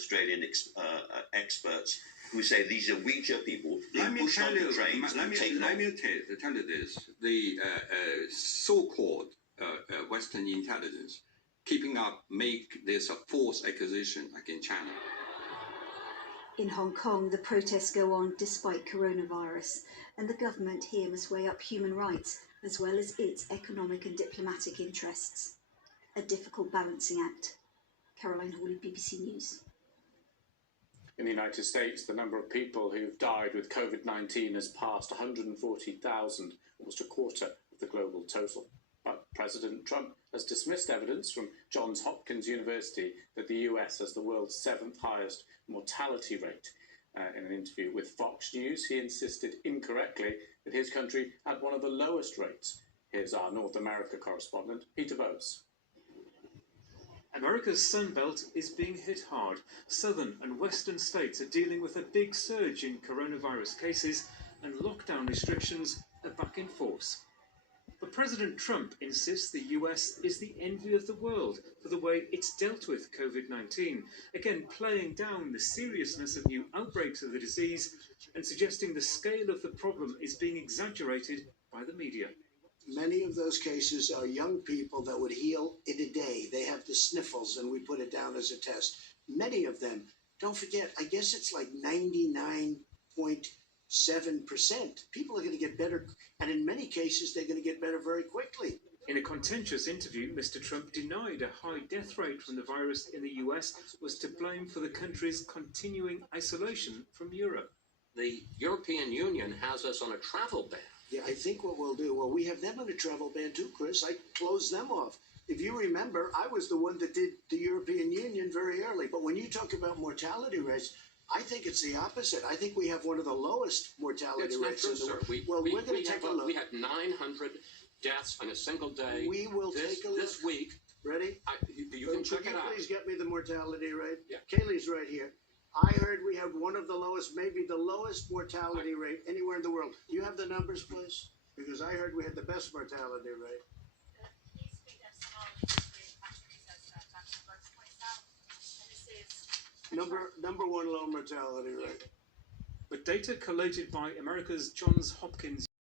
Australian experts who say these are wheelchair people being pushed on the trains and taken Let off. me tell you this. The so-called Western intelligence keeping up make this a false accusation against China. In Hong Kong, the protests go on despite coronavirus, and the government here must weigh up human rights as well as its economic and diplomatic interests. A difficult balancing act. Caroline Hawley, BBC News. In the United States, the number of people who've died with COVID-19 has passed 140,000, almost a quarter of the global total. But President Trump has dismissed evidence from Johns Hopkins University that the US has the world's 7th highest mortality rate. In an interview with Fox News, he insisted incorrectly that his country had one of the lowest rates. Here's our North America correspondent, Peter Bose. America's Sunbelt is being hit hard. Southern and western states are dealing with a big surge in coronavirus cases, and lockdown restrictions are back in force. But President Trump insists the US is the envy of the world for the way it's dealt with COVID-19, again playing down the seriousness of new outbreaks of the disease and suggesting the scale of the problem is being exaggerated by the media. Many of those cases are young people that would heal in a day. They have the sniffles and we put it down as a test. Many of them, don't forget, I guess it's like 99.7%. People are going to get better, and in many cases, they're going to get better very quickly. In a contentious interview, Mr. Trump denied a high death rate from the virus in the US was to blame for the country's continuing isolation from Europe. The European Union has us on a travel ban. Yeah, I think what we'll do, well, we have them on a travel ban too, Chris. I closed them off. If you remember, I was the one that did the European Union very early. But when you talk about mortality rates, I think it's the opposite. I think we have one of the lowest mortality rates in the world. We're going to take a look. We had 900 deaths on a single day. We will take a look. This week. Ready? You can check it out. Please get me the mortality rate. Yeah. Kaylee's right here. I heard we have one of the lowest, maybe the lowest mortality rate anywhere in the world. Do you have the numbers, please? Because I heard we had the best mortality rate. Number one low mortality rate. But data collated by America's Johns Hopkins